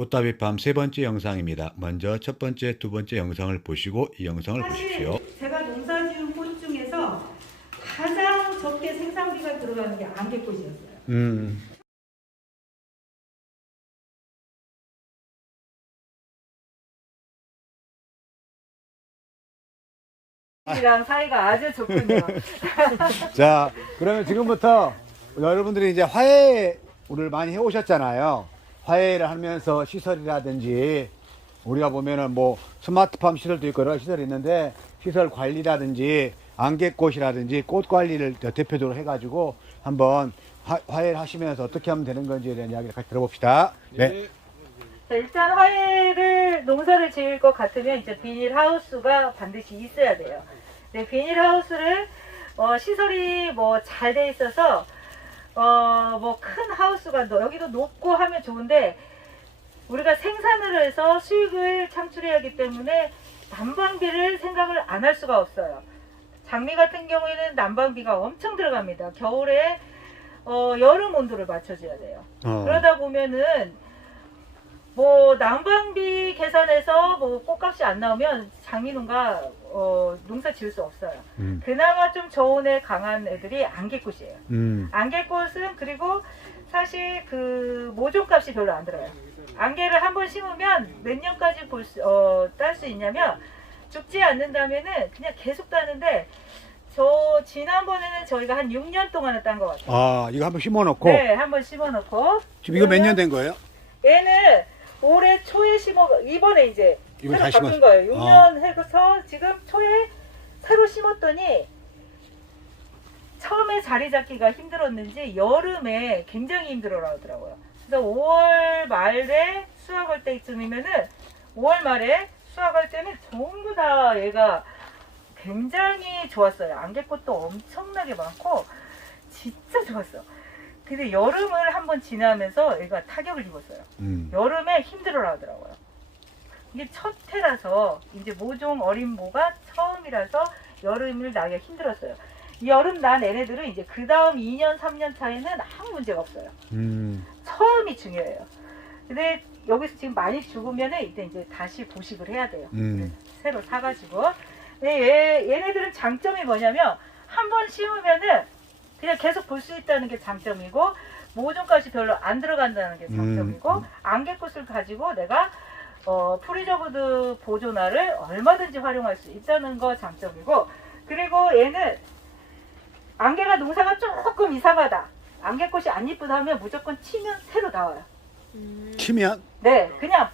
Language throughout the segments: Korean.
꽃다비팜 세 번째 영상입니다. 먼저 첫 번째, 두 번째 영상을 보시고 이 영상을 보십시오. 제가 농사지은 꽃 중에서 가장 적게 생산비가 들어가는 게 안개꽃이었어요. 이랑 사이가 아주 좋군요. 자, 그러면 지금부터 여러분들이 이제 화해를 많이 해오셨잖아요. 화해를 하면서 시설이라든지 우리가 보면은 뭐 스마트팜 시설도 있고 여러 시설이 있는데 시설 관리라든지 안개꽃이라든지 꽃 관리를 대표적으로 해가지고 한번 화해를 하시면서 어떻게 하면 되는 건지에 대한 이야기를 같이 들어봅시다. 네. 자, 일단 화해를 농사를 지을 것 같으면 이제 비닐하우스가 반드시 있어야 돼요. 네, 비닐하우스를 시설이 뭐 잘 돼 있어서 뭐 큰 하우스가 여기도 높고 하면 좋은데 우리가 생산을 해서 수익을 창출해야 하기 때문에 난방비를 생각을 안 할 수가 없어요. 장미 같은 경우에는 난방비가 엄청 들어갑니다. 겨울에 여름 온도를 맞춰줘야 돼요. 그러다 보면은 뭐 난방비 계산해서 뭐 꽃값이 안 나오면 장미농가 농사 지을 수 없어요. 그나마 좀 저온에 강한 애들이 안개꽃이에요. 안개꽃은 그리고 사실 그 모종값이 별로 안 들어요. 안개를 한번 심으면 몇 년까지 딸 수 있냐면 죽지 않는다면은 그냥 계속 따는데 저 지난번에는 저희가 한 6년 동안을 딴 것 같아요. 아, 이거 한번 심어놓고. 네, 한번 심어놓고. 지금 이거 몇 년 된 거예요? 얘는 올해 초에 이번에 이제 이거 새로 다시 바꾼 거예요. 6년 해서 지금 초에 새로 심었더니 처음에 자리 잡기가 힘들었는지 여름에 굉장히 힘들어 하더라고요. 그래서 5월 말에 수확할 때쯤이면은 5월 말에 수확할 때는 전부 다 얘가 굉장히 좋았어요. 안개꽃도 엄청나게 많고 진짜 좋았어. 근데 여름을 한번 지나면서 얘가 타격을 입었어요. 여름에 힘들어 하더라고요. 이게 첫 해라서 이제 모종 어린 모가 처음이라서 여름을 나기가 힘들었어요. 이 여름 난 애네들은 이제 그 다음 2년, 3년 차에는 아무 문제가 없어요. 처음이 중요해요. 근데 여기서 지금 많이 죽으면은 이때 이제 다시 보식을 해야 돼요. 새로 사가지고. 근데 얘네들은 장점이 뭐냐면 한 번 심으면은 그냥 계속 볼 수 있다는 게 장점이고 모종값이 별로 안 들어간다는 게 장점이고 안개꽃을 가지고 내가 프리저브드 보존화를 얼마든지 활용할 수 있다는 거 장점이고 그리고 얘는 안개가 농사가 조금 이상하다. 안개꽃이 안 이쁘다 하면 무조건 치면 새로 나와요. 치면? 네, 그냥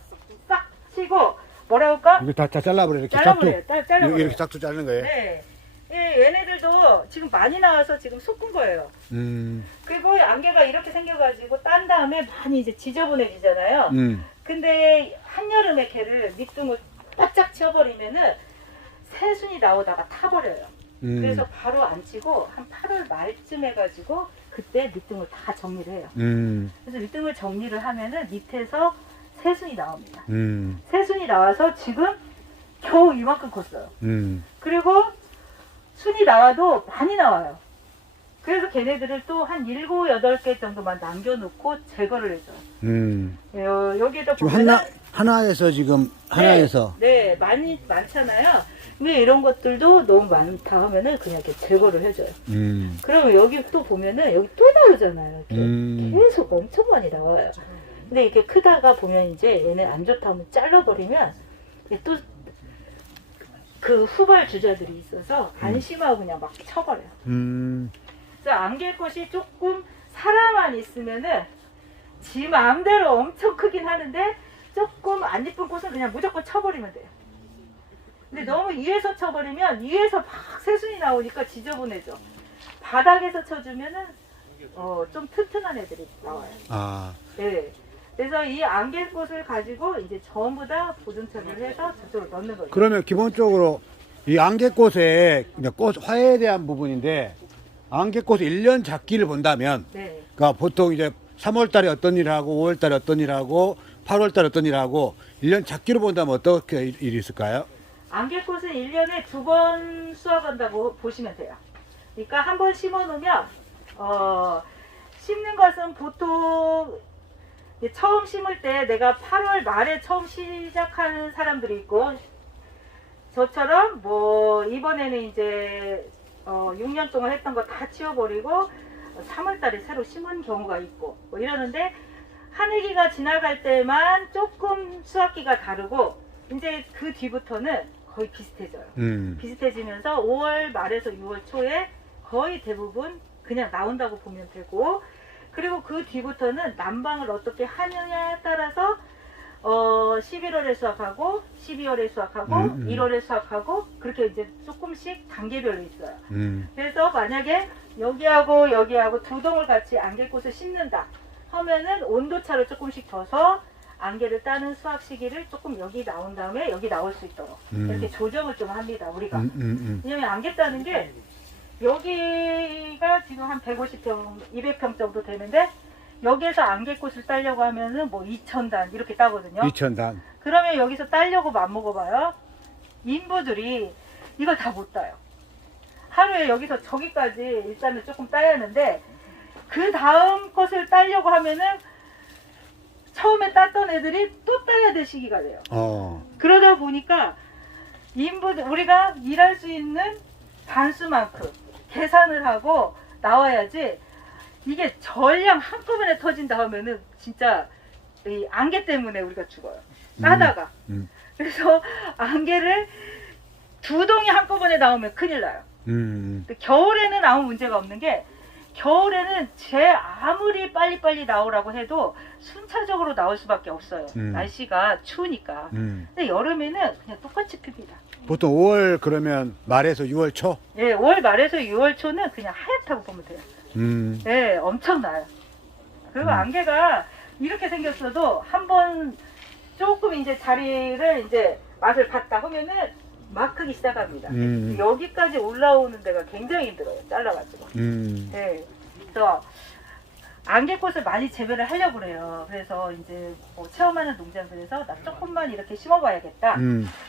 싹 치고 뭐라 할까? 이거 다 잘라버려. 이렇게 잘라버려요. 잘라버려요. 이렇게 짝도 자르는 거예요? 네. 얘네들도 지금 많이 나와서 지금 솟은 거예요. 그리고 안개가 이렇게 생겨가지고 딴 다음에 많이 이제 지저분해지잖아요. 근데 한여름에 걔를 밑둥을 바짝 치워버리면은 새순이 나오다가 타버려요. 그래서 바로 안 치고 한 8월 말쯤 해가지고 그때 밑둥을 다 정리를 해요. 그래서 밑둥을 정리를 하면은 밑에서 새순이 나옵니다. 새순이 나와서 지금 겨우 이만큼 컸어요. 그리고 순이 나와도 많이 나와요. 그래서 걔네들을 또 한 7, 8개 정도만 남겨놓고 제거를 해줘요. 여기에다 지금 보면은 하나에서 지금 하나에서 네, 많잖아요. 근데 이런 것들도 너무 많다 하면은 그냥 이렇게 제거를 해줘요. 그러면 여기 또 보면은 여기 또 나오잖아요. 이렇게 계속 엄청 많이 나와요. 근데 이게 크다가 보면 이제 얘네 안 좋다 하면 잘라버리면 또 그 후발 주자들이 있어서 안심하고 그냥 막 쳐버려요. 그래서 안개꽃이 조금 사람만 있으면은 지 마음대로 엄청 크긴 하는데 조금 안 이쁜 꽃은 그냥 무조건 쳐버리면 돼요. 근데 너무 위에서 쳐버리면 위에서 막 새순이 나오니까 지저분해져. 바닥에서 쳐주면은 좀 튼튼한 애들이 나와요. 아, 네. 그래서 이 안개꽃을 가지고 이제 전부 다 보존 처리를 해서 저쪽으로 넣는 거죠. 그러면 기본적으로 이 안개꽃의 이제 꽃 화해에 대한 부분인데 안개꽃 1년 작기를 본다면 네. 그러니까 보통 이제 3월 달에 어떤 일을 하고 5월 달에 어떤 일을 하고 8월 달에 어떤 일을 하고 1년 작기로 본다면 어떻게 일이 있을까요? 안개꽃은 1년에 2번 수확한다고 보시면 돼요. 그러니까 한 번 심어 놓으면 심는 것은 보통 이제 처음 심을 때 내가 8월 말에 처음 시작하는 사람들이 있고, 저처럼 뭐 이번에는 이제 6년 동안 했던 거 다 치워버리고 3월 달에 새로 심은 경우가 있고 뭐 이러는데, 하늘기가 지나갈 때만 조금 수확기가 다르고 이제 그 뒤부터는 거의 비슷해져요. 비슷해지면서 5월 말에서 6월 초에 거의 대부분 그냥 나온다고 보면 되고, 그리고 그 뒤부터는 난방을 어떻게 하느냐에 따라서 11월에 수확하고 12월에 수확하고 1월에 수확하고 그렇게 이제 조금씩 단계별로 있어요. 그래서 만약에 여기하고 여기하고 두 동을 같이 안개꽃을 심는다 하면은 온도차를 조금씩 둬서 안개를 따는 수확 시기를 조금 여기 나온 다음에 여기 나올 수 있도록 이렇게 조정을 좀 합니다, 우리가. 왜냐면 안개 따는 게 여기가 지금 한 150평, 200평 정도 되는데, 여기에서 안개꽃을 따려고 하면은 뭐 2000단 이렇게 따거든요. 2000단. 그러면 여기서 따려고 맘먹어봐요. 인부들이 이걸 다 못 따요. 하루에 여기서 저기까지 일단은 조금 따야 하는데, 그 다음 것을 따려고 하면은 처음에 땄던 애들이 또 따야 될 시기가 돼요. 그러다 보니까 인부들, 우리가 일할 수 있는 단수만큼 계산을 하고 나와야지, 이게 전량 한꺼번에 터진다 하면은 진짜 이 안개 때문에 우리가 죽어요. 따다가. 그래서 안개를 두 동이 한꺼번에 나오면 큰일 나요. 근데 겨울에는 아무 문제가 없는 게, 겨울에는 제 아무리 빨리빨리 나오라고 해도 순차적으로 나올 수밖에 없어요. 날씨가 추우니까. 근데 여름에는 그냥 똑같이 핍니다. 보통 5월 그러면 말에서 6월 초? 예, 5월 말에서 6월 초는 그냥 하얗다고 보면 돼요. 예, 엄청나요. 그리고 안개가 이렇게 생겼어도 한번 조금 이제 자리를 이제 맛을 봤다 하면은 막 크기 시작합니다. 여기까지 올라오는 데가 굉장히 힘들어요. 잘라가지고. 예, 그래서 안개꽃을 많이 재배를 하려고 그래요. 그래서 이제 뭐 체험하는 농장들에서 나 조금만 이렇게 심어봐야겠다.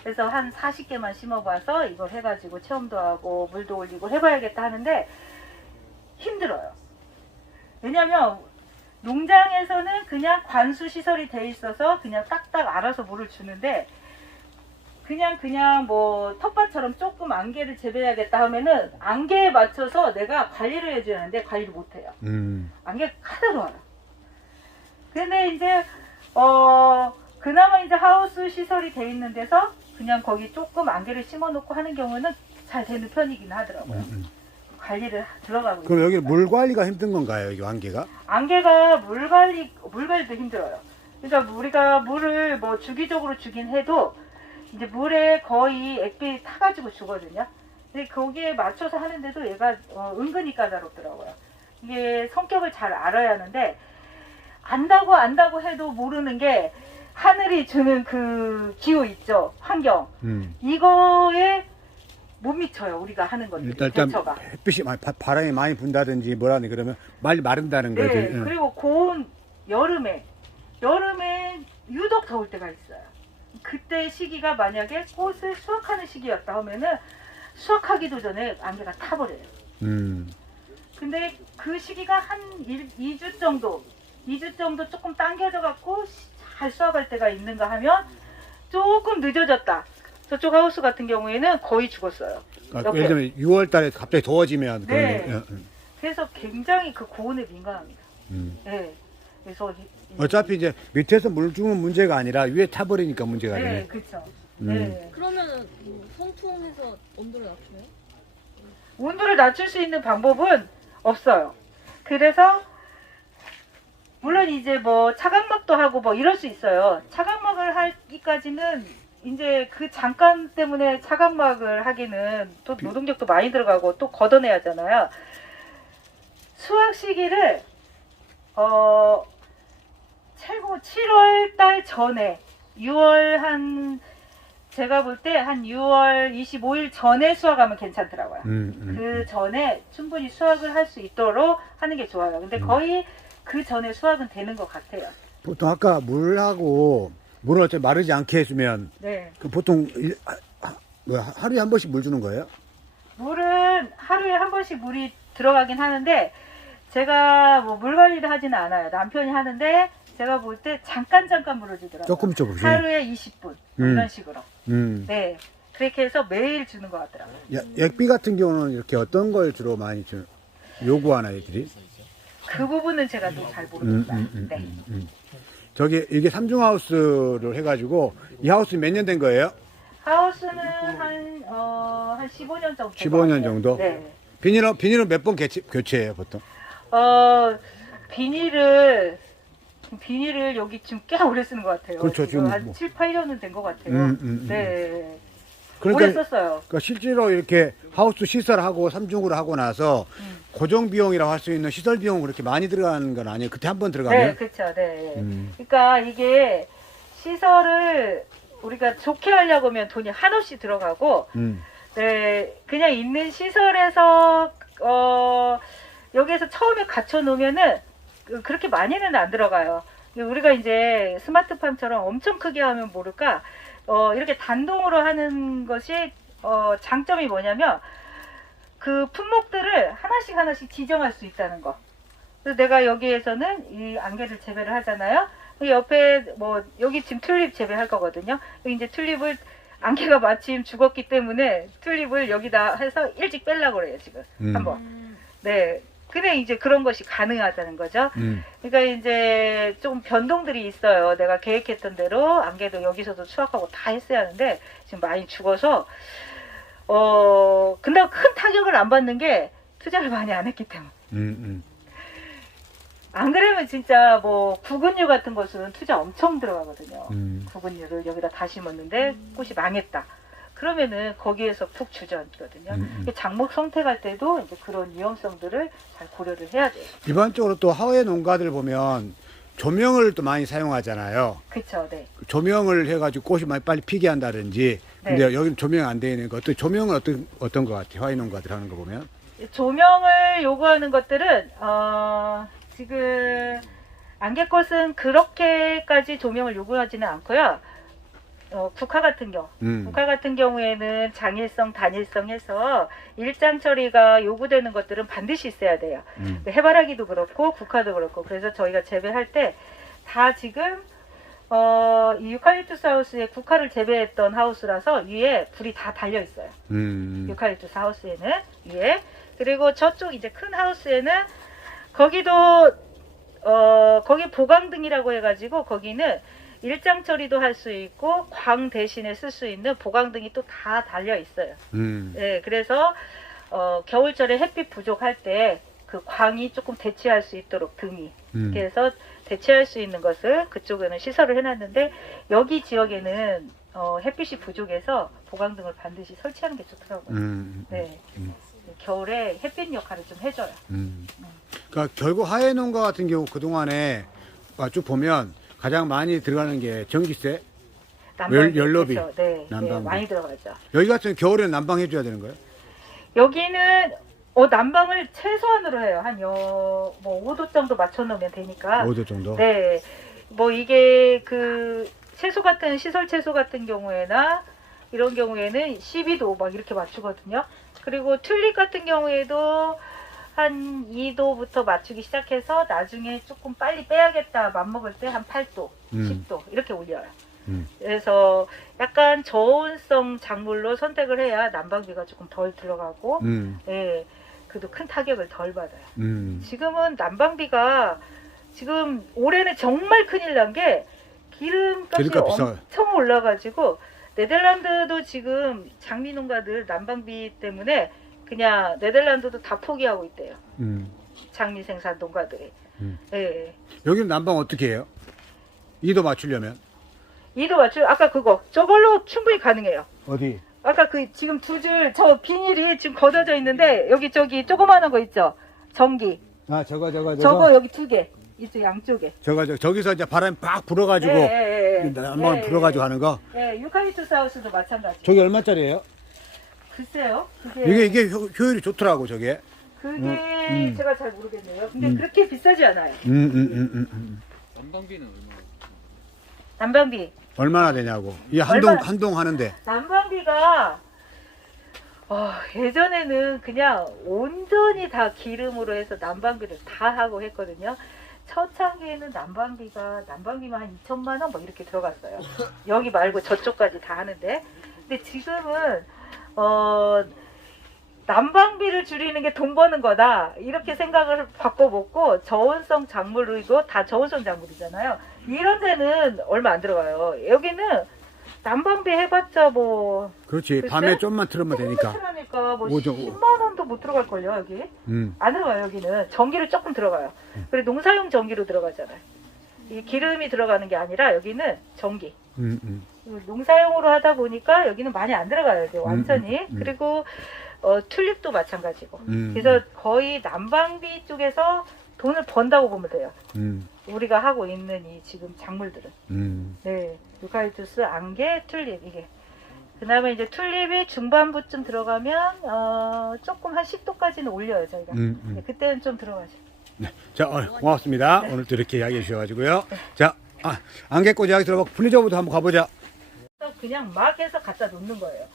그래서 한 40개만 심어봐서 이걸 해가지고 체험도 하고 물도 올리고 해봐야겠다 하는데 힘들어요. 왜냐면 농장에서는 그냥 관수 시설이 돼 있어서 그냥 딱딱 알아서 물을 주는데, 그냥 뭐 텃밭처럼 조금 안개를 재배해야겠다 하면은 안개에 맞춰서 내가 관리를 해줘야 하는데 관리를 못해요. 안개가 하나도 안 와. 근데 이제 그나마 이제 하우스 시설이 돼 있는 데서 그냥 거기 조금 안개를 심어 놓고 하는 경우는 잘 되는 편이긴 하더라고요. 관리를 들어가고 있어요. 그럼 여기 물 관리가 힘든 건가요, 여기 안개가? 안개가 물관리도 힘들어요. 그러니까 우리가 물을 뭐 주기적으로 주긴 해도 이제 물에 거의 액비 타가지고 주거든요. 근데 거기에 맞춰서 하는데도 얘가 은근히 까다롭더라고요. 이게 성격을 잘 알아야 하는데, 안다고 해도 모르는 게 하늘이 주는 그 기후 있죠, 환경. 이거에 못 미쳐요, 우리가 하는 것들. 일단 대처가. 햇빛이 바람이 많이 분다든지 뭐라든지 그러면 많이 마른다는 네, 거지. 그리고 고온 여름에 유독 더울 때가 있어요. 그때 시기가 만약에 꽃을 수확하는 시기였다 하면은 수확하기도 전에 안개가 타버려요. 근데 그 시기가 한 2주 정도 조금 당겨져 갖고 잘 수확할 때가 있는가 하면 조금 늦어졌다. 저쪽 하우스 같은 경우에는 거의 죽었어요. 예를 들면 6월 달에 갑자기 더워지면. 네. 그래서 굉장히 그 고온에 민감합니다. 네. 그래서 어차피 이제 밑에서 물 주면 문제가 아니라 위에 타버리니까 문제가 되네. 네, 그렇죠. 네. 그러면은 뭐 성충해서 온도를 낮춰요? 온도를 낮출 수 있는 방법은 없어요. 그래서 물론 이제 뭐 차광막도 하고 뭐 이럴 수 있어요. 차광막을 하기까지는 이제 그 잠깐 때문에 차광막을 하기는 또 노동력도 많이 들어가고 또 걷어내야 하잖아요. 수확 시기를 최고 7월 달 전에 6월 제가 볼 때 한 6월 25일 전에 수확하면 괜찮더라고요. 그 전에 충분히 수확을 할 수 있도록 하는 게 좋아요. 근데 거의 그 전에 수확은 되는 것 같아요. 보통 아까 물을 어차피 마르지 않게 해주면 네. 그 보통 하루에 한 번씩 물 주는 거예요? 물은 하루에 한 번씩 물이 들어가긴 하는데 제가 뭐 물 관리를 하지는 않아요. 남편이 하는데 제가 볼 때 잠깐 물어주더라고요. 조금. 하루에 20분 이런 식으로. 네. 그렇게 해서 매일 주는 것 같더라고요. 액비 같은 경우는 이렇게 어떤 걸 주로 많이 요구하나 애들이? 그 부분은 제가 또 잘 모릅니다. 네. 저기 이게 삼중하우스를 해가지고 이 하우스 몇 년 된 거예요? 하우스는 한 15년 정도. 15년 정도? 네. 비닐은 몇 번 교체해요 보통? 비닐을 여기 지금 꽤 오래 쓰는 것 같아요. 그렇죠, 지금 한 뭐. 7, 8년은 된 것 같아요. 네. 오래 그러니까, 썼어요. 그러니까 실제로 이렇게 하우스 시설하고 삼중으로 하고 나서 고정 비용이라고 할 수 있는 시설 비용 그렇게 많이 들어가는 건 아니에요? 그때 한 번 들어가면? 네, 그렇죠. 네. 그러니까 이게 시설을 우리가 좋게 하려고 하면 돈이 한없이 들어가고, 네, 그냥 있는 시설에서 여기에서 처음에 갖춰 놓으면은 그렇게 많이는 안 들어가요. 우리가 이제 스마트팜처럼 엄청 크게 하면 모를까, 이렇게 단독으로 하는 것이 장점이 뭐냐면 그 품목들을 하나씩 지정할 수 있다는 거. 그래서 내가 여기에서는 이 안개를 재배를 하잖아요. 옆에 뭐 여기 지금 튤립 재배할 거거든요. 여기 이제 튤립을 안개가 마침 죽었기 때문에 튤립을 여기다 해서 일찍 빼려고 그래요 지금 한번. 네. 그래 이제 그런 것이 가능하다는 거죠. 그러니까 이제 좀 변동들이 있어요. 내가 계획했던 대로 안개도 여기서도 수확하고 다 했어야 하는데 지금 많이 죽어서 근데 큰 타격을 안 받는 게 투자를 많이 안 했기 때문에. 안 그러면 진짜 뭐 구근류 같은 것은 투자 엄청 들어가거든요. 구근류를 여기다 다 심었는데 꽃이 망했다. 그러면은 거기에서 푹 주저앉거든요. 작목 선택할 때도 이제 그런 위험성들을 잘 고려를 해야 돼요. 일반적으로 또 하회 농가들 보면 조명을 또 많이 사용하잖아요. 그렇죠, 네. 조명을 해가지고 꽃이 많이 빨리 피게 한다든지. 근데 여기는 조명이 안 되어 있는 거. 또 조명은 어떤 것 같아요? 하회 농가들 하는 거 보면. 조명을 요구하는 것들은 지금 안개꽃은 그렇게까지 조명을 요구하지는 않고요. 국화 같은 경우에는 장일성, 단일성 해서 일장 처리가 요구되는 것들은 반드시 있어야 돼요. 해바라기도 그렇고 국화도 그렇고. 그래서 저희가 재배할 때 다 지금 이 유칼립투스 하우스에 국화를 재배했던 하우스라서 위에 불이 다 달려 있어요. 유칼립투스 하우스에는 위에. 그리고 저쪽 이제 큰 하우스에는 거기도 거기 보강등이라고 해가지고 거기는 일장 처리도 할 수 있고 광 대신에 쓸 수 있는 보강등이 또 다 달려 있어요. 네, 그래서 겨울철에 햇빛 부족할 때 그 광이 조금 대체할 수 있도록 등이 그래서 대체할 수 있는 것을 그쪽에는 시설을 해놨는데 여기 지역에는 햇빛이 부족해서 보강등을 반드시 설치하는 게 좋더라고요. 네. 겨울에 햇빛 역할을 좀 해줘요. 그러니까 결국 하회 농가 같은 경우 그동안에 쭉 보면 가장 많이 들어가는 게 전기세, 연료비, 그렇죠. 네, 난방비. 네, 많이 들어가죠. 여기 같은 겨울에는 난방 해줘야 되는 거예요? 여기는 난방을 최소한으로 해요. 한 뭐 5도 정도 맞춰놓으면 되니까. 5도 정도? 네. 뭐 이게 그 시설 채소 같은 경우에나 이런 경우에는 12도 막 이렇게 맞추거든요. 그리고 튤립 같은 경우에도 한 2도부터 맞추기 시작해서 나중에 조금 빨리 빼야겠다 맘먹을 때 한 8도, 10도 이렇게 올려요. 그래서 약간 저온성 작물로 선택을 해야 난방비가 조금 덜 들어가고 예, 그래도 큰 타격을 덜 받아요. 지금은 난방비가 지금 올해는 정말 큰일 난 게 기름값이 엄청 올라가지고 네덜란드도 지금 장미 농가들 난방비 때문에 그냥 네덜란드도 다 포기하고 있대요. 장미 생산 농가들이. 예. 여기는 난방 어떻게 해요? 2도 맞추려면? 2도 아까 저걸로 충분히 가능해요. 어디? 아까 그 지금 두 줄 저 비닐이 지금 걷어져 있는데 여기 저기 조그마한 거 있죠? 전기. 저거 여기 2개. 이쪽 양쪽에. 저기서 이제 바람이 팍 불어가지고 난방을 불어가지고 하는 거? 네, 유칼립투스 하우스도 마찬가지. 저게 얼마짜리예요? 글쎄요. 이게 효율이 좋더라고 저게. 그게 제가 잘 모르겠네요. 근데 그렇게 비싸지 않아요. 난방비는 얼마나? 난방비. 얼마나 되냐고. 이 한동 하는데. 난방비가 예전에는 그냥 온전히 다 기름으로 해서 난방비를 다 하고 했거든요. 초창기에는 난방비만 한 2천만 원 뭐 이렇게 들어갔어요. 여기 말고 저쪽까지 다 하는데. 근데 지금은 난방비를 줄이는 게 돈 버는 거다 이렇게 생각을 바꿔먹고 저온성 작물이고 다 저온성 작물이잖아요. 이런 데는 얼마 안 들어가요. 여기는 난방비 해봤자 뭐 그렇지. 글쎄? 밤에 좀만 틀으면 되니까. 그러니까 뭐 오죠. 10만 원도 못 들어갈걸요 여기. 안 들어가요. 여기는 전기를 조금 들어가요. 그리고 농사용 전기로 들어가잖아요. 이 기름이 들어가는 게 아니라 여기는 전기. 농사용으로 하다 보니까 여기는 많이 안 들어가요. 이제 완전히. 그리고 튤립도 마찬가지고. 그래서 거의 난방비 쪽에서 돈을 번다고 보면 돼요. 우리가 하고 있는 이 지금 작물들은. 네. 유칼립투스, 안개, 튤립 이게. 그다음에 이제 튤립이 중반부쯤 들어가면 조금 한 10도까지는 올려요 저희가. 네, 그때는 좀 들어가죠. 네. 자, 고맙습니다. 네. 오늘 또 이렇게 이야기해 주셔가지고요. 자, 안개꽃 이야기 들어보고 분리점부터 한번 가보자. 그냥 막 해서 갖다 놓는 거예요.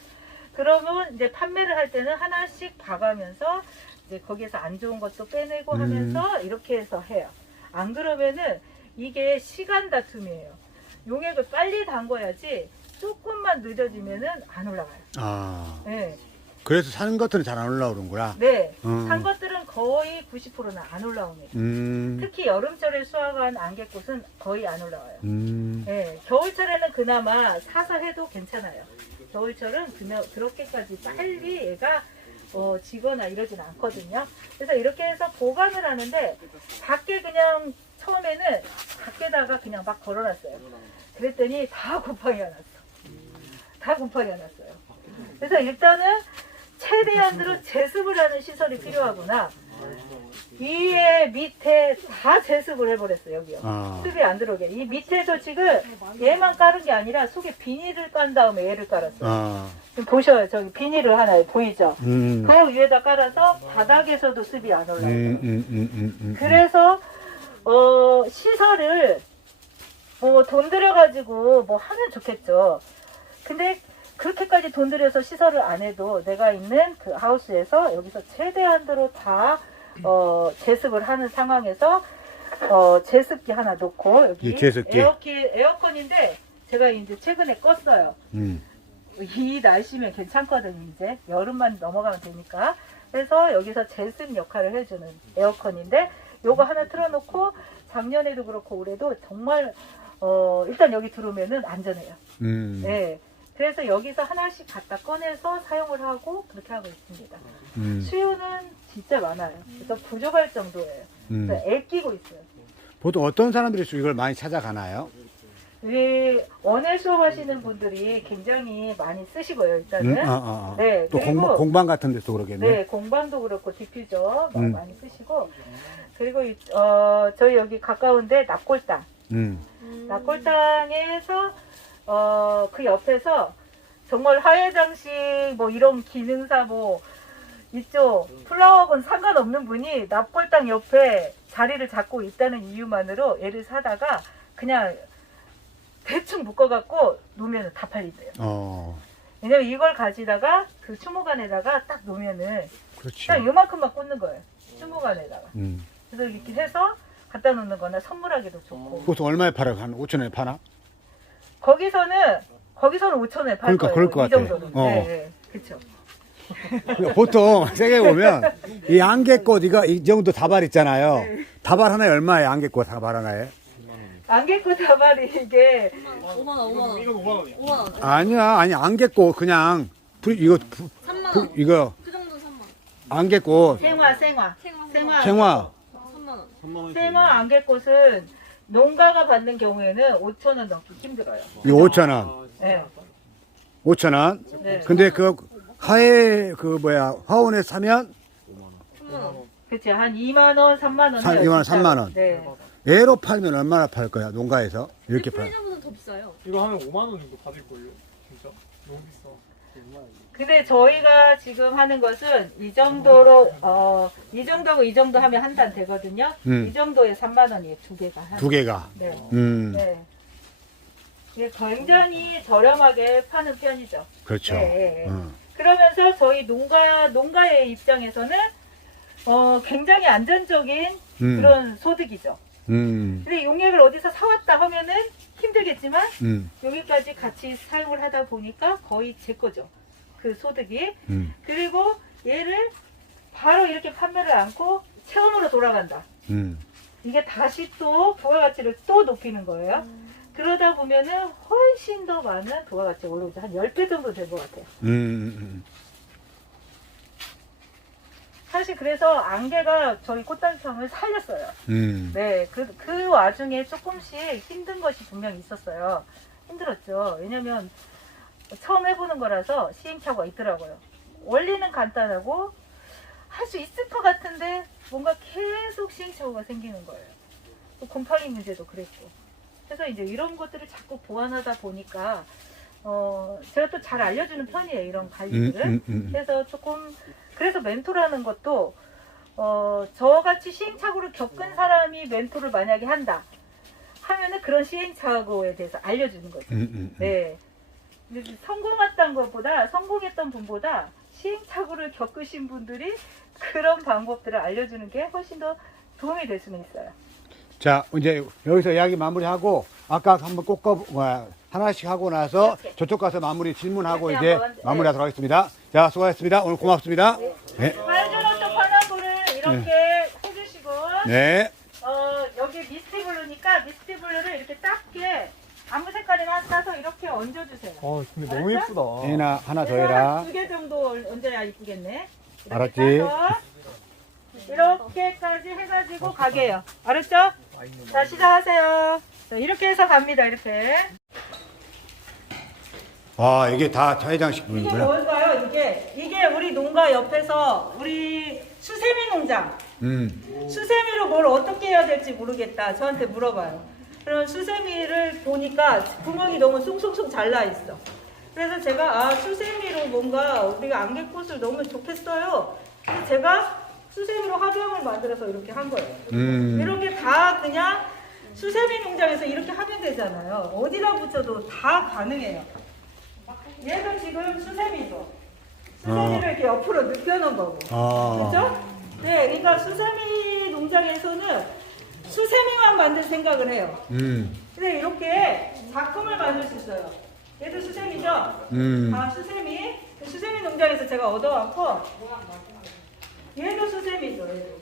그러면 이제 판매를 할 때는 하나씩 봐가면서 이제 거기에서 안 좋은 것도 빼내고 하면서 이렇게 해서 해요. 안 그러면은 이게 시간 다툼이에요. 용액을 빨리 담궈야지 조금만 늦어지면은 안 올라가요. 아, 네. 그래서 사는 것들은 잘 안 올라오는구나. 네. 산 것들은 거의 90%는 안 올라옵니다. 특히 여름철에 수확한 안개꽃은 거의 안 올라와요. 네. 겨울철에는 그나마 사서 해도 괜찮아요. 겨울철은 그렇게까지 빨리 얘가 지거나 이러진 않거든요. 그래서 이렇게 해서 보관을 하는데 밖에 그냥 처음에는 밖에다가 그냥 막 걸어놨어요. 그랬더니 다 곰팡이가 났어. 다 곰팡이가 났어요. 그래서 일단은 최대한으로 제습을 하는 시설이 필요하구나. 위에 밑에 다 제습을 해버렸어요. 여기요. 습이 안 들어오게. 이 밑에도 지금 얘만 깔은 게 아니라 속에 비닐을 깐 다음에 얘를 깔았어요. 지금 보셔요. 저기 비닐을 하나 보이죠? 그 위에다 깔아서 바닥에서도 습이 안 올라와요. 그래서 시설을 뭐 돈 들여가지고 뭐 하면 좋겠죠. 근데 그렇게까지 돈 들여서 시설을 안 해도 내가 있는 그 하우스에서 여기서 최대한으로 다 제습을 하는 상황에서 제습기 하나 놓고 여기 제습기. 에어컨인데 제가 이제 최근에 껐어요. 이 날씨면 괜찮거든요. 이제 여름만 넘어가면 되니까. 그래서 여기서 제습 역할을 해주는 에어컨인데 요거 하나 틀어놓고 작년에도 그렇고 올해도 정말 일단 여기 들어오면은 안전해요. 네. 그래서 여기서 하나씩 갖다 꺼내서 사용을 하고 그렇게 하고 있습니다. 수요는 진짜 많아요. 그래서 부족할 정도예요. 그래서 애끼고 있어요. 보통 어떤 사람들이 이걸 많이 찾아가나요? 원예 수업하시는 분들이 굉장히 많이 쓰시고요. 일단은. 네. 또 그리고 공방 같은 데도 그러겠네. 네, 공방도 그렇고 디퓨저 많이 쓰시고 그리고 저희 여기 가까운데 납골당. 납골당에서 그 옆에서 정말 화훼장식 뭐 이런 기능사 뭐 이쪽 플라워건 상관없는 분이 납골당 옆에 자리를 잡고 있다는 이유만으로 얘를 사다가 그냥 대충 묶어갖고 놓으면 다 팔린대요. 왜냐면 이걸 가지다가 그 추모관에다가 딱 놓으면은 그렇지. 그냥 이만큼만 꽂는 거예요. 추모관에다가. 그래서 이렇게 해서 갖다 놓는 거나 선물하기도 좋고. 보통 얼마에 팔아요? 한 5,000원에 파나? 거기서는 5,000원에 팔 그러니까 거예요. 그럴 것 이 같아. 정도는. 네, 그렇죠. 그러니까 보통 세계 보면 이 안개꽃 이 정도 다발 있잖아요. 다발 하나에 얼마예요? 안개꽃 다발 하나에? 안개꽃 다발이 이게 5만 원. 이거 5만 원이야. 5만 원. 아니 안개꽃 그냥 이거 3만 원. 이거 그 정도 3만 원. 안개꽃 생화. 생화. 생화 3만 원. 생화 안개꽃은 농가가 받는 경우에는 5,000원 넘기 힘들어요. 이거 5,000원. 네. 5,000원. 네. 근데 그 하해 화원에 사면 3만 원. 그치, 한 2만 원, 3만 원. 2만 원, 3만 원. 네. 애로 팔면 얼마나 팔 거야? 농가에서 이렇게 팔. 편의점보다 더 비싸요. 이거 하면 5만 원 정도 받을걸요? 진짜? 너무 비싸. 근데 저희가 지금 하는 것은 이 정도로, 이 정도고 이 정도 하면 한 단 되거든요. 이 정도에 3만 원이에요, 두 개가. 두 개가. 네. 네. 이게 굉장히 저렴하게 파는 편이죠. 그렇죠. 네. 그러면서 저희 농가의 입장에서는 굉장히 안전적인 그런 소득이죠. 근데 용액을 어디서 사왔다 하면은 힘들겠지만 음. 여기까지 같이 사용을 하다 보니까 거의 제 거죠. 그 소득이. 그리고 얘를 바로 이렇게 판매를 않고 체험으로 돌아간다. 이게 다시 또 부가가치를 또 높이는 거예요. 그러다 보면은 훨씬 더 많은 부가가치가 올라오죠. 한 10배 정도 된 것 같아요. 사실 그래서 안개가 저희 꽃단청을 살렸어요. 네, 그 와중에 조금씩 힘든 것이 분명히 있었어요. 힘들었죠. 왜냐면 처음 해보는 거라서 시행착오가 있더라고요. 원리는 간단하고 할 수 있을 것 같은데 뭔가 계속 시행착오가 생기는 거예요. 또 곰팡이 문제도 그랬고. 그래서 이제 이런 것들을 자꾸 보완하다 보니까 제가 또 잘 알려주는 편이에요. 이런 관리들을. 그래서 조금 그래서 멘토라는 것도 저같이 시행착오를 겪은 사람이 멘토를 만약에 한다 하면은 그런 시행착오에 대해서 알려주는 거죠. 네. 근데 성공했던 분보다 시행착오를 겪으신 분들이 그런 방법들을 알려주는 게 훨씬 더 도움이 될 수는 있어요. 자, 이제 여기서 이야기 마무리하고 아까 한번 하나씩 하고 나서 이렇게. 저쪽 가서 마무리 질문하고 이렇게 이제 한번, 마무리하도록 하겠습니다. 자, 수고하셨습니다. 오늘 고맙습니다. 네. 빨주노트 파나브를 이렇게 해주시고 네. 여기 미스티 블루니까 미스티 블루를 이렇게 작게 아무 색깔이나 따서 이렇게 얹어주세요. 근데 너무 예쁘다. 혜인아, 하나 더 해라. 2개 정도 얹어야 이쁘겠네. 이렇게 알았지? 따서 이렇게까지 해가지고 가게요. 알았죠? 자, 시작하세요. 자, 이렇게 해서 갑니다. 이렇게. 아, 이게 다 차회장식 이게 분이구나. 뭘까요? 이게 우리 농가 옆에서 우리 수세미 농장. 수세미로 뭘 어떻게 해야 될지 모르겠다. 저한테 물어봐요. 그럼 수세미를 보니까 구멍이 너무 숭숭숭 잘나 있어. 그래서 제가 수세미로 뭔가 우리가 안개꽃을 넣으면 좋겠어요. 그래서 제가 수세미로 화병을 만들어서 이렇게 한 거예요. 이런 게 다 그냥 수세미 농장에서 이렇게 하면 되잖아요. 어디다 붙여도 다 가능해요. 얘도 지금 수세미죠. 수세미를 이렇게 옆으로 눕혀놓은 거고. 그렇죠? 네, 그러니까 수세미 농장에서는 수세미만 만들 생각을 해요. 근데 이렇게 작품을 만들 수 있어요. 얘도 수세미죠? 수세미. 수세미 농장에서 제가 얻어왔고, 얘도 수세미죠, 얘도.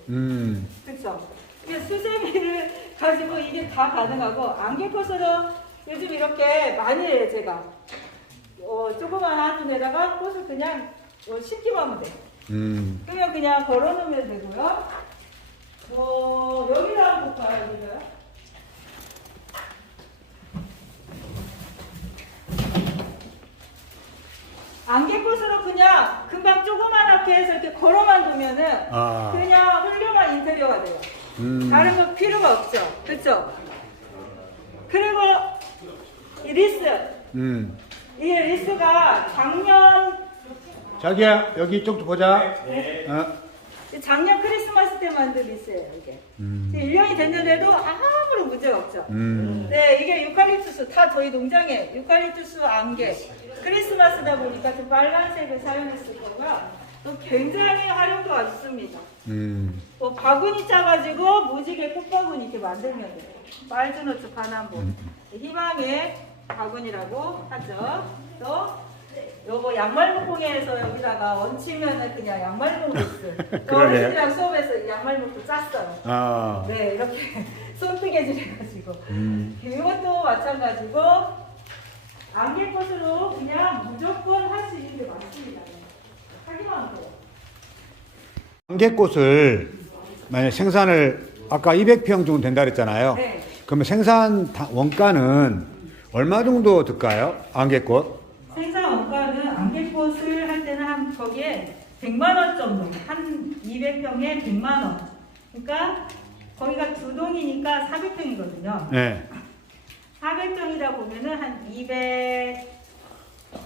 그쵸? 이게 수세미를 가지고 이게 다 가능하고, 안개꽃으로 요즘 이렇게 많이 해요, 제가. 조그만 화분에다가 꽃을 그냥 심기만 하면 돼. 그러면 그냥 걸어 놓으면 되고요. 여기다 한번 볼까요, 여기다요? 안개꽃으로 그냥 금방 조그만하게 해서 이렇게 걸어만 두면은 그냥 훌륭한 인테리어가 돼요. 다른 거 필요가 없죠. 그쵸? 그리고 이 리스. 이 리스가 자기야, 여기 이쪽도 보자. 작년 크리스마스 때 만든 리스예요, 이게. 1년이 됐는데도 아무런 문제가 없죠. 네, 이게 유칼립투스, 다 저희 농장에 유칼립투스 안개. 크리스마스다 보니까 좀 빨간색을 사용했을 거고요. 또 굉장히 활용도가 좋습니다. 또 바구니 짜가지고 무지개 꽃바구니 이렇게 만들면 돼요. 빨주노트 파남보. 희망의 바구니라고 하죠. 또 요거 양말목공예에서 여기다가 얹히면은 그냥 양말목 리스. 어르신이랑 수업에서 양말목도 짰어요. 네, 이렇게 손뜨개질 해가지고. 이것도 마찬가지고 안개꽃으로 그냥 무조건 할 수 있는 게 많습니다. 하기만 하면 돼요. 안개꽃을 만약 생산을 아까 200평 정도 된다 그랬잖아요. 네. 그러면 생산 원가는 얼마 정도 들까요? 안개꽃? 생산 원가는 안개꽃을 할 때는 한 거기에 100만 원 정도, 한 200평에 100만 원. 그러니까 거기가 두 동이니까 400평이거든요. 네. 400평이다 보면은 한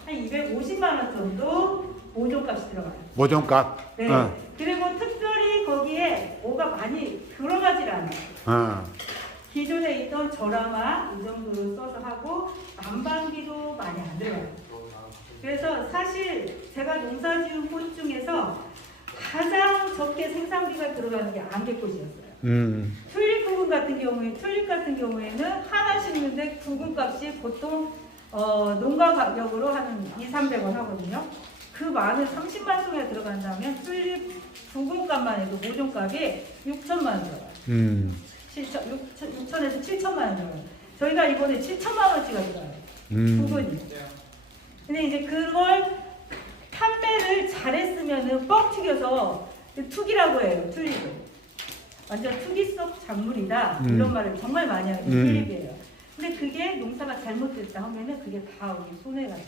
250만 원 정도 모종값이 들어가요. 모종값. 네. 그리고 특별히 거기에 뭐가 많이 들어가질 않아요. 기존에 있던 저라마 이 정도로 써서 하고 난방비도 많이 안 들어가요. 그래서 사실 제가 농사지은 꽃 중에서 가장 적게 생산비가 들어가는 게 안개꽃이었어요. 튤립 부분 같은 경우에는 하나 심는데 부분 값이 보통 농가 가격으로 한 200~300원 하거든요. 그 마늘 30만 송에 들어간다면 튤립 부분값만 해도 모종값이 6천만 원 들어가요. 6천에서 7천만 원 들어가요. 저희가 이번에 7천만 원치가 들어가요. 부분이. 근데 이제 그걸 판매를 잘했으면은 뻥 튀겨서 툭이라고 해요. 튤립을. 완전 투기 속 작물이다. 이런 말을 정말 많이 하는 튤립이에요. 근데 그게 농사가 잘못됐다 하면은 그게 다 우리 손해가 돼요.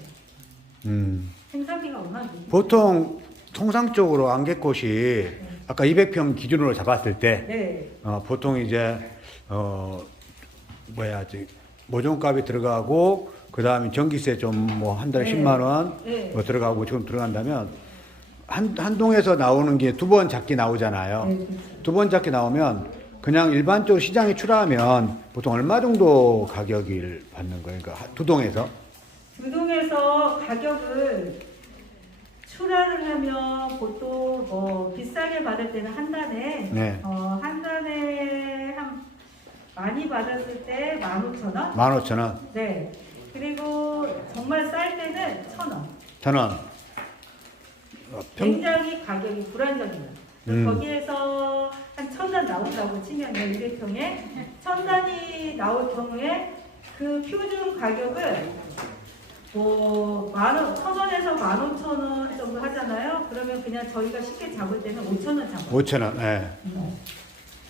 생산비가 얼마나 돼요? 보통 통상적으로 안개꽃이 아까 200평 기준으로 잡았을 때 네. 보통 이제 모종값이 들어가고 그 다음에 전기세 좀 뭐 한 달에 네. 10만 원 네. 뭐 들어가고 지금 들어간다면 한 동에서 나오는 게 두 번 작기 나오잖아요. 네, 그렇죠. 두 번 작기 나오면 그냥 일반적으로 시장에 출하하면 보통 얼마 정도 가격을 받는 거예요? 그러니까 두 동에서? 두 동에서 가격을 출하를 하면 보통 뭐 비싸게 받을 때는 한 단에 네. 한 단에 한 많이 받았을 때 15,000원? 15,000원, 네. 그리고 정말 쌀 때는 1,000원. 1,000원. 굉장히 가격이 불안정해요. 거기에서 한 1,000단 나온다고 치면요, 200평에 1,000단이 나올 경우에 그 표준 가격을 뭐 1,000원에서 15,000원 정도 하잖아요. 그러면 그냥 저희가 쉽게 잡을 때는 5,000원 잡아요. 5,000원, 예.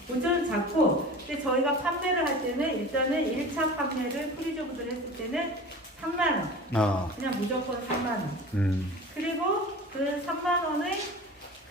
5,000원 잡고, 근데 저희가 판매를 할 때는 일단은 1차 판매를 프리저브를 했을 때는 3만원. 그냥 무조건 3만원. 그리고 그 3만원을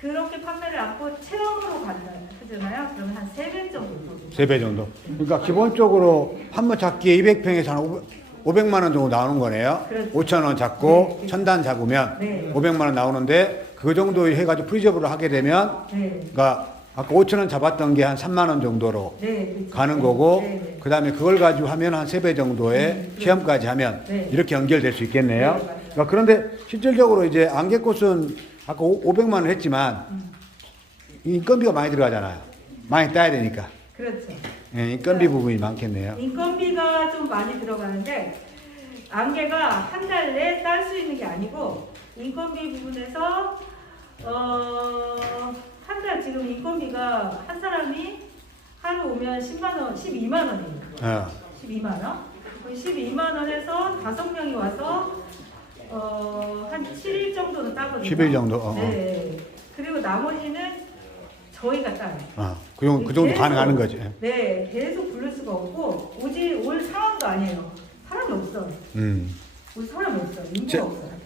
그렇게 판매를 않고 체험으로 하잖아요. 그러면 한 3배 정도. 3배 정도. 그러니까 기본적으로 한 번 잡기에 200평에서 한 500만 원 정도 나오는 거네요. 그렇죠. 5,000원 잡고 네. 1,000단 잡으면 네. 500만 원 나오는데 그 정도 해가지고 프리저브를 하게 되면 네. 그러니까 아까 5,000원 잡았던 게 한 3만 원 정도로 네, 그렇죠. 가는 거고 네, 네. 그 다음에 그걸 가지고 하면 한 3배 정도의 시험까지 하면 네. 이렇게 연결될 수 있겠네요. 네, 맞아요. 그러니까 그런데 실질적으로 이제 안개꽃은 아까 500만 원 했지만 인건비가 많이 들어가잖아요. 많이 따야 되니까. 그렇죠. 예, 인건비 부분이 많겠네요. 인건비가 좀 많이 들어가는데 안개가 한 달 내에 딸 수 있는 게 아니고 인건비 부분에서 한 달 지금 인건비가 한 사람이 하루 오면 10만 원, 12만 원이에요. 12만 원. 12만 원에서 5명이 와서 한 7일 정도는 따거든요. 10일 정도. 네. 그리고 나머지는 저희가 따요. 그 정도 계속, 가능한 거지. 네, 계속 부를 수가 없고 올 상황도 아니에요. 사람이 없어요. 올 사람이 없어요. 인구가 없어요.